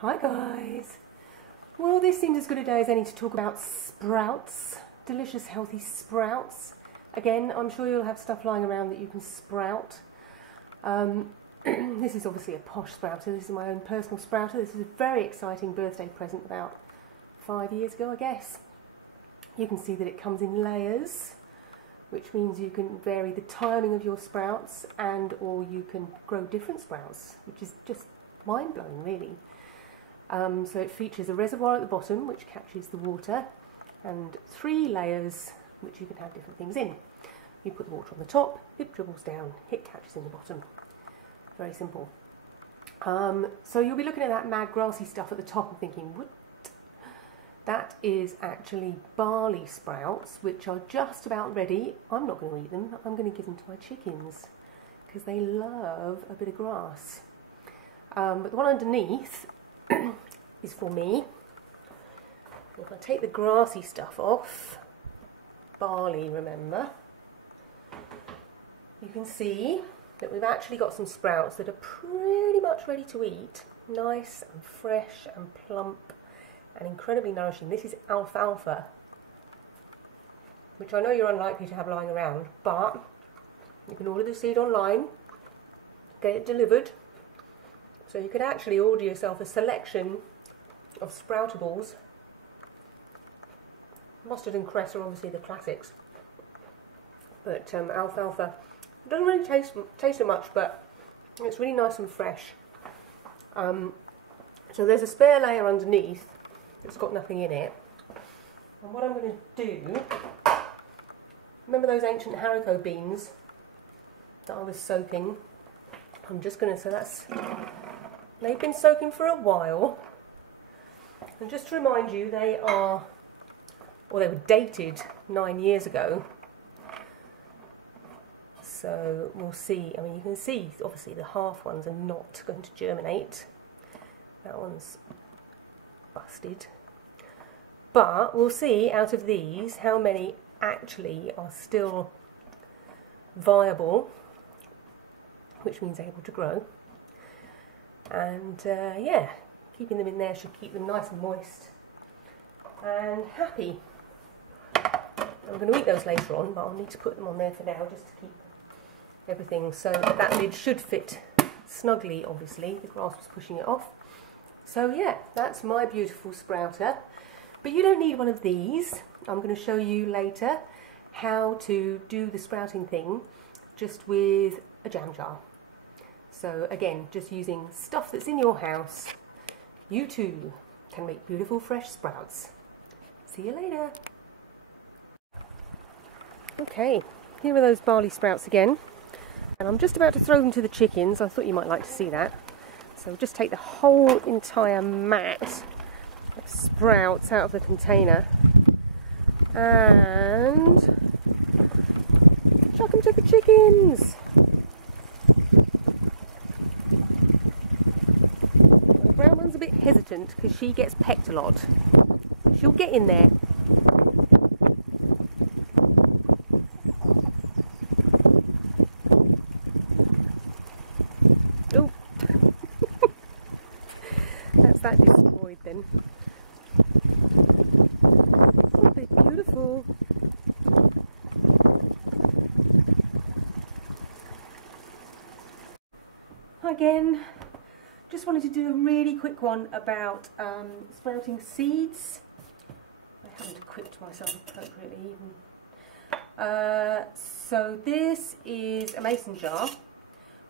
Hi guys! Well, this seems as good a day as any to talk about sprouts. Delicious healthy sprouts. Again, I'm sure you'll have stuff lying around that you can sprout. This is obviously a posh sprouter. This is my own personal sprouter. This is a very exciting birthday present about 5 years ago, I guess. You can see that it comes in layers, which means you can vary the timing of your sprouts or you can grow different sprouts, which is just mind-blowing really. So it features a reservoir at the bottom which catches the water and 3 layers which you can have different things in. You put the water on the top, it dribbles down, it catches in the bottom. Very simple. So you'll be looking at that mad grassy stuff at the top and thinking, what? That is actually barley sprouts which are just about ready. I'm not going to eat them, I'm going to give them to my chickens because they love a bit of grass. But the one underneath is for me. If I take the grassy stuff off, barley remember, you can see that we've actually got some sprouts that are pretty much ready to eat. Nice and fresh and plump and incredibly nourishing. This is alfalfa, which I know you're unlikely to have lying around, but you can order the seed online, get it delivered. So you could actually order yourself a selection of sproutables. Mustard and cress are obviously the classics, but alfalfa doesn't really taste so much, but it's really nice and fresh. So there's a spare layer underneath that's got nothing in it, and what I'm going to do, remember those ancient haricot beans that I was soaking? I'm just going to, they've been soaking for a while, and just to remind you, they were dated 9 years ago. So we'll see. I mean, you can see obviously the half ones are not going to germinate. That one's busted. But we'll see out of these how many actually are still viable, which means able to grow. And yeah, keeping them in there should keep them nice and moist and happy. I'm going to eat those later on, but I'll need to put them on there for now just to keep everything so that lid should fit snugly. Obviously the grass was pushing it off. So yeah, that's my beautiful sprouter, but you don't need one of these. I'm going to show you later how to do the sprouting thing just with a jam jar. So again, just using stuff that's in your house, you too can make beautiful fresh sprouts. See you later. Okay, here are those barley sprouts again, and I'm just about to throw them to the chickens. I thought you might like to see that. So just take the whole entire mat of sprouts out of the container and chuck them to the chickens. The brown one's a bit hesitant because she gets pecked a lot. She'll get in there. Oh, that's that destroyed then. Oh, they're beautiful. Again, just wanted to do a really quick one about sprouting seeds. I haven't equipped myself appropriately even. So this is a mason jar,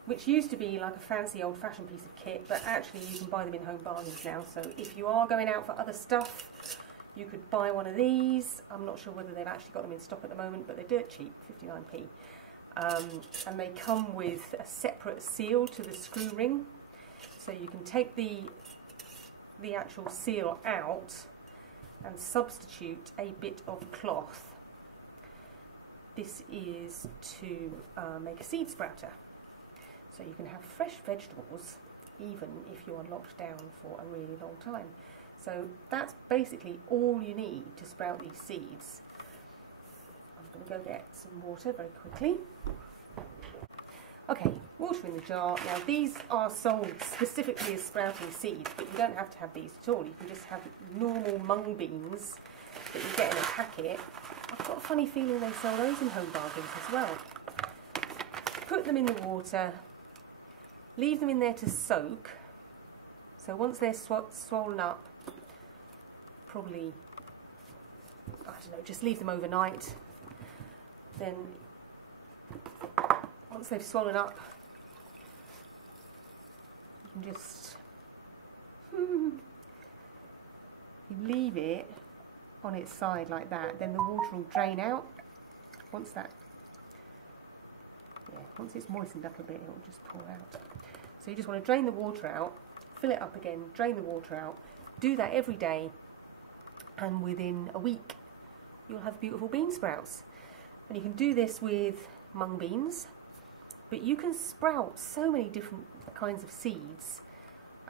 which used to be like a fancy old-fashioned piece of kit, but actually you can buy them in home bargains now. So if you are going out for other stuff, you could buy one of these. I'm not sure whether they've actually got them in stock at the moment, but they're dirt cheap, 59p. And they come with a separate seal to the screw ring, so you can take the actual seal out and substitute a bit of cloth. This is to make a seed sprouter. So you can have fresh vegetables even if you are locked down for a really long time. So that's basically all you need to sprout these seeds. I'm going to go get some water very quickly. Okay, water in the jar. Now these are sold specifically as sprouting seeds, but you don't have to have these at all. You can just have normal mung beans that you get in a packet. I've got a funny feeling they sell those in Home Bargains as well. Put them in the water, leave them in there to soak. So once they're swollen up, probably, I don't know, just leave them overnight. Then once they've swollen up, you can just you leave it on its side like that. Then the water will drain out. Once it's moistened up a bit, it will just pour out. So you just want to drain the water out, fill it up again, drain the water out. Do that every day, and within a week you'll have beautiful bean sprouts. And you can do this with mung beans, but you can sprout so many different kinds of seeds.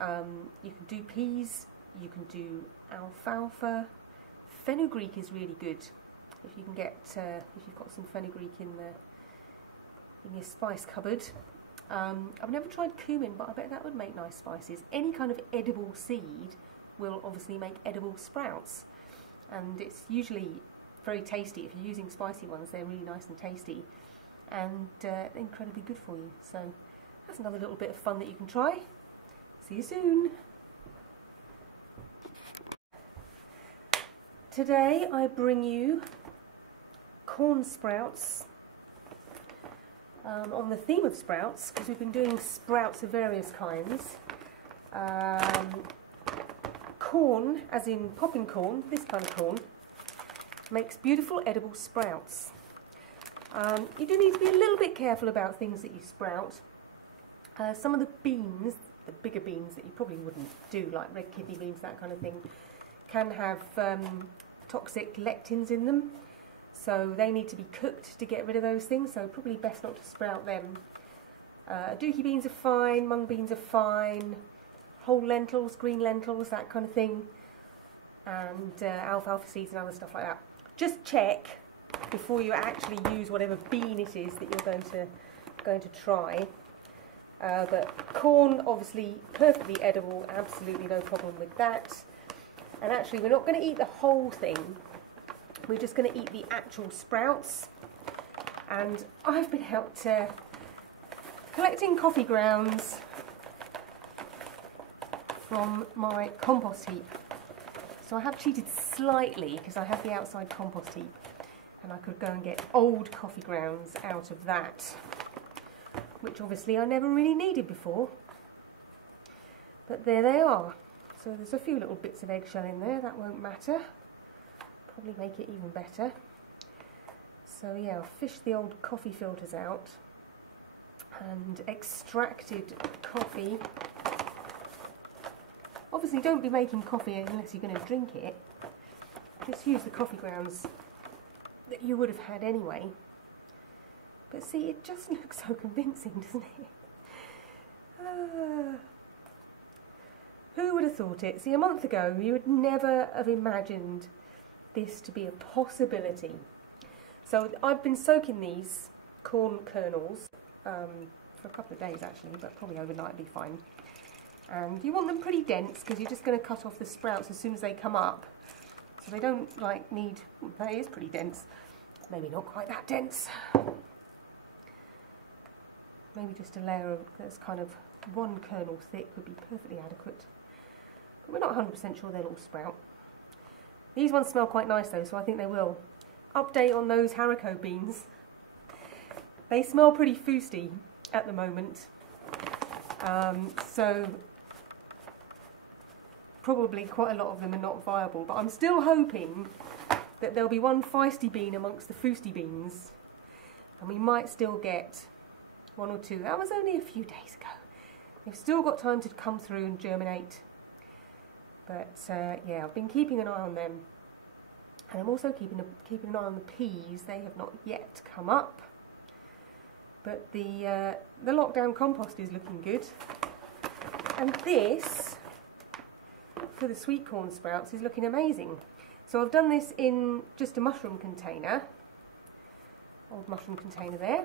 You can do peas, you can do alfalfa. Fenugreek is really good if you can get if you've got some fenugreek in your spice cupboard. I've never tried cumin, but I bet that would make nice spices. Any kind of edible seed will obviously make edible sprouts, and it's usually very tasty. If you're using spicy ones, they're really nice and tasty, and incredibly good for you. So that's another little bit of fun that you can try. See you soon. Today I bring you corn sprouts. On the theme of sprouts, because we've been doing sprouts of various kinds. Corn, as in popping corn, this kind of corn, makes beautiful edible sprouts. You do need to be a little bit careful about things that you sprout. Some of the beans, the bigger beans that you probably wouldn't do, like red kidney beans, that kind of thing, can have toxic lectins in them. So they need to be cooked to get rid of those things, so probably best not to sprout them. Dookie beans are fine, mung beans are fine, whole lentils, green lentils, that kind of thing, and alfalfa seeds and other stuff like that. Just check before you actually use whatever bean it is that you're going to try. But corn, obviously perfectly edible, absolutely no problem with that. And actually we're not going to eat the whole thing. We're just going to eat the actual sprouts. And I've been out collecting coffee grounds from my compost heap. So I have cheated slightly because I have the outside compost heap, and I could go and get old coffee grounds out of that, which obviously I never really needed before. But there they are. So there's a few little bits of eggshell in there, that won't matter. Probably make it even better. So yeah, I've fished the old coffee filters out and extracted coffee. Obviously don't be making coffee unless you're going to drink it. Just use the coffee grounds that you would have had anyway. But see, it just looks so convincing, doesn't it? Who would have thought it? See, a month ago you would never have imagined this to be a possibility. So I've been soaking these corn kernels for a couple of days actually, but probably overnight would be fine. And you want them pretty dense because you're just going to cut off the sprouts as soon as they come up. So they don't like need, that is pretty dense, maybe not quite that dense. Maybe just a layer of, that's kind of one kernel thick would be perfectly adequate. But we're not 100% sure they'll all sprout. These ones smell quite nice though, so I think they will. Update on those haricot beans. They smell pretty foosty at the moment. So probably quite a lot of them are not viable, but I'm still hoping that there'll be one feisty bean amongst the foosty beans, and we might still get one or two. That was only a few days ago. They've still got time to come through and germinate. But yeah, I've been keeping an eye on them, and I'm also keeping an eye on the peas. They have not yet come up, but the lockdown compost is looking good. And this, for the sweet corn sprouts, is looking amazing. So I've done this in just a mushroom container, old mushroom container there.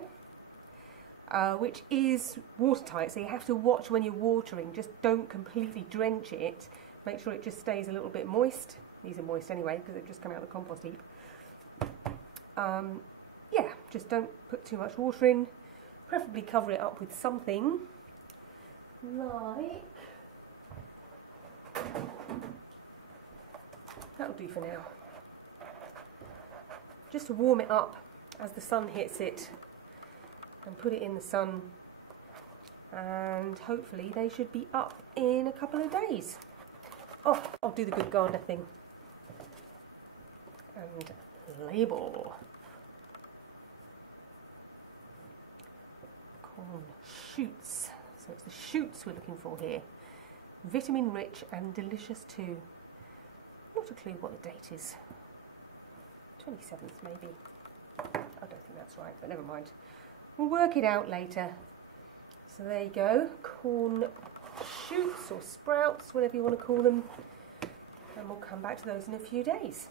which is watertight, so you have to watch when you're watering. Just don't completely drench it. Make sure it just stays a little bit moist. These are moist anyway because they've just come out of the compost heap. Yeah, just don't put too much water in. Preferably cover it up with something like... That'll do for now. Just to warm it up as the sun hits it, and put it in the sun, and hopefully they should be up in a couple of days. Oh, I'll do the good gardener thing. And label. Corn shoots. So it's the shoots we're looking for here. Vitamin rich and delicious too. Not a clue what the date is. 27th maybe. I don't think that's right, but never mind. We'll work it out later. So there you go. Corn shoots or sprouts, whatever you want to call them. And we'll come back to those in a few days.